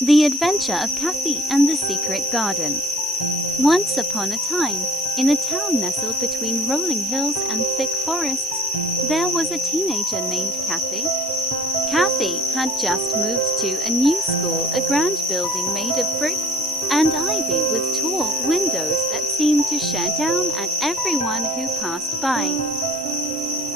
The Adventure of Cathy and the Secret Garden. Once upon a time, in a town nestled between rolling hills and thick forests, there was a teenager named Cathy. Cathy had just moved to a new school, a grand building made of brick and ivy with tall windows that seemed to share down at everyone who passed by.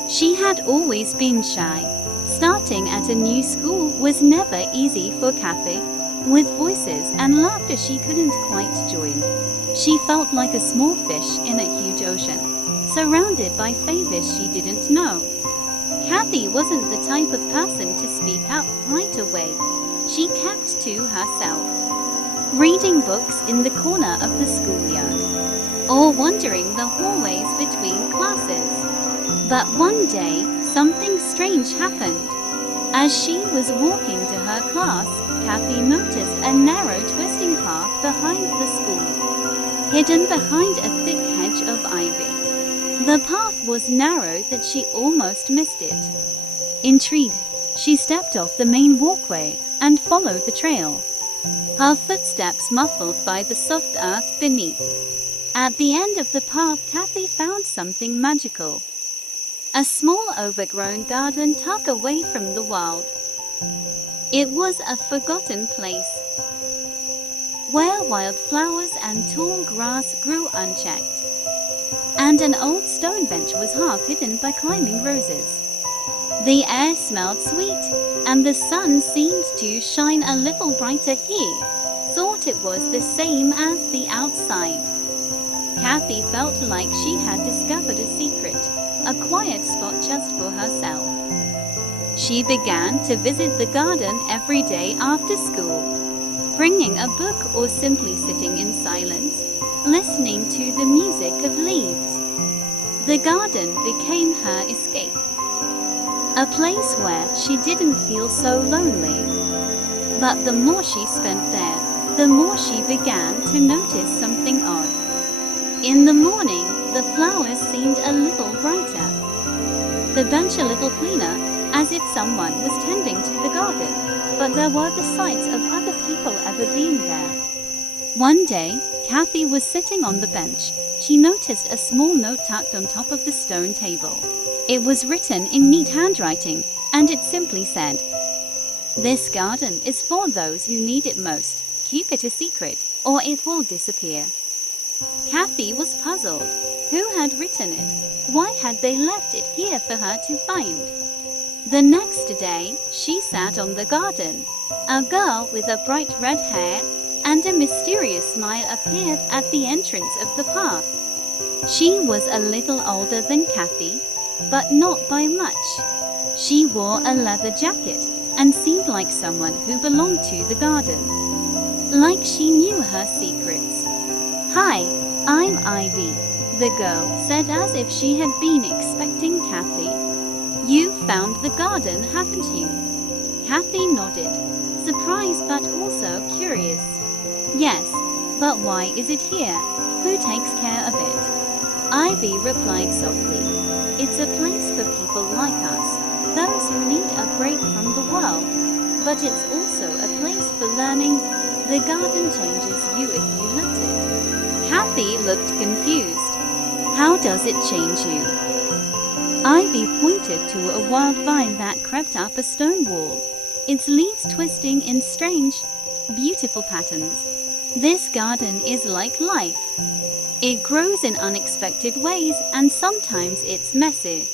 She had always been shy. Starting at a new school was never easy for Cathy. With voices and laughter she couldn't quite join. She felt like a small fish in a huge ocean, surrounded by favors she didn't know. Cathy wasn't the type of person to speak out right away. She kept to herself, reading books in the corner of the schoolyard, or wandering the hallways between classes. But one day, something strange happened. As she was walking to her class, Cathy noticed a narrow twisting path behind the school, hidden behind a thick hedge of ivy. The path was narrow that she almost missed it. Intrigued, she stepped off the main walkway and followed the trail, her footsteps muffled by the soft earth beneath. At the end of the path, Cathy found something magical. A small overgrown garden tucked away from the world. It was a forgotten place, where wildflowers and tall grass grew unchecked, and an old stone bench was half hidden by climbing roses. The air smelled sweet, and the sun seemed to shine a little brighter here. Thought it was the same as the outside. Cathy felt like she had discovered a secret, a quiet spot just for herself. She began to visit the garden every day after school, bringing a book or simply sitting in silence, listening to the music of leaves. The garden became her escape, a place where she didn't feel so lonely. But the more she spent there, the more she began to notice something odd. In the morning, the flowers seemed a little brighter, the bench a little cleaner, as if someone was tending to the garden, but there were the sights of other people ever being there. One day, Cathy was sitting on the bench. She noticed a small note tucked on top of the stone table. It was written in neat handwriting, and it simply said, "This garden is for those who need it most. Keep it a secret, or it will disappear." Cathy was puzzled. Who had written it? Why had they left it here for her to find? The next day, she sat on the garden. A girl with a bright red hair and a mysterious smile appeared at the entrance of the path. She was a little older than Cathy, but not by much. She wore a leather jacket and seemed like someone who belonged to the garden, like she knew her secrets. "Hi, I'm Ivy," the girl said as if she had been expecting Cathy. "You found the garden, haven't you?" Cathy nodded, surprised but also curious. "Yes, but why is it here? Who takes care of it?" Ivy replied softly, "It's a place for people like us, those who need a break from the world. But it's also a place for learning. The garden changes you if you let it." Cathy looked confused. "How does it change you?" Ivy pointed to a wild vine that crept up a stone wall, its leaves twisting in strange, beautiful patterns. "This garden is like life. It grows in unexpected ways and sometimes it's messy.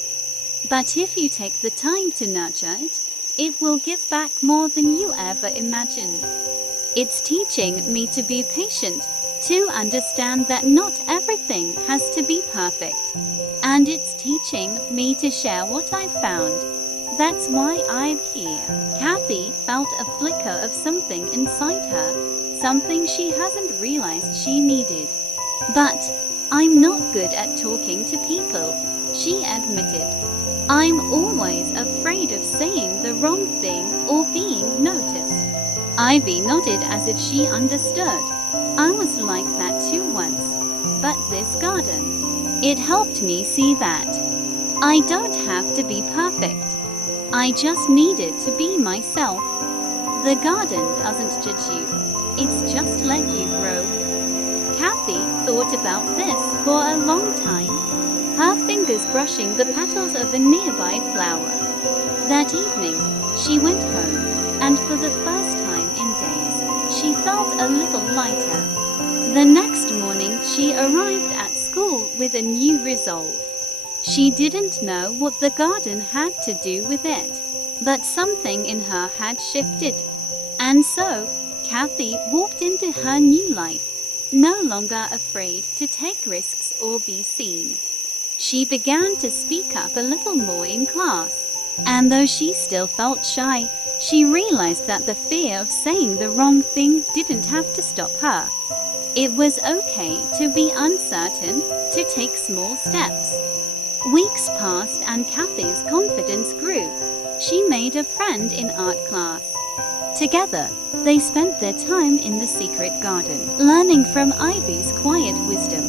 But if you take the time to nurture it, it will give back more than you ever imagined. It's teaching me to be patient, to understand that not everything has to be perfect. And it's teaching me to share what I've found. That's why I'm here." Cathy felt a flicker of something inside her, something she hasn't realized she needed. "But I'm not good at talking to people," she admitted. "I'm always afraid of saying the wrong thing or being noticed." Ivy nodded as if she understood. "I was like that too once. But this garden, it helped me see that I don't have to be perfect. I just needed to be myself." The garden doesn't judge you. It's just let you grow. Cathy thought about this for a long time, her fingers brushing the petals of a nearby flower. That evening, she went home, and for the first time in days, she felt a little lighter. The next morning, she arrived at school with a new resolve. She didn't know what the garden had to do with it, but something in her had shifted. And so, Cathy walked into her new life, no longer afraid to take risks or be seen. She began to speak up a little more in class, and though she still felt shy, she realized that the fear of saying the wrong thing didn't have to stop her. It was okay to be uncertain, to take small steps. Weeks passed and Cathy's confidence grew. She made a friend in art class. Together, they spent their time in the secret garden, learning from Ivy's quiet wisdom.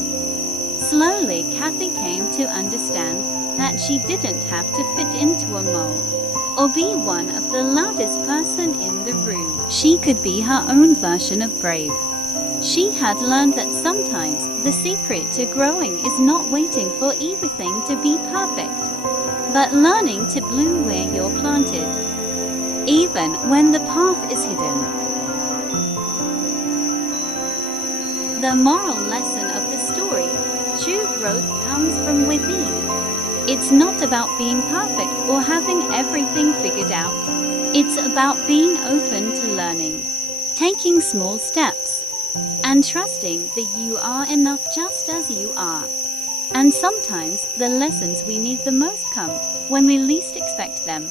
Slowly, Cathy came to understand that she didn't have to fit into a mold or be one of the loudest person in the room. She could be her own version of brave. She had learned that sometimes the secret to growing is not waiting for everything to be perfect, but learning to bloom where you're planted, even when the path is hidden. The moral lesson of the story: true growth comes from within. It's not about being perfect or having everything figured out. It's about being open to learning, taking small steps, and trusting that you are enough just as you are. And sometimes the lessons we need the most come when we least expect them.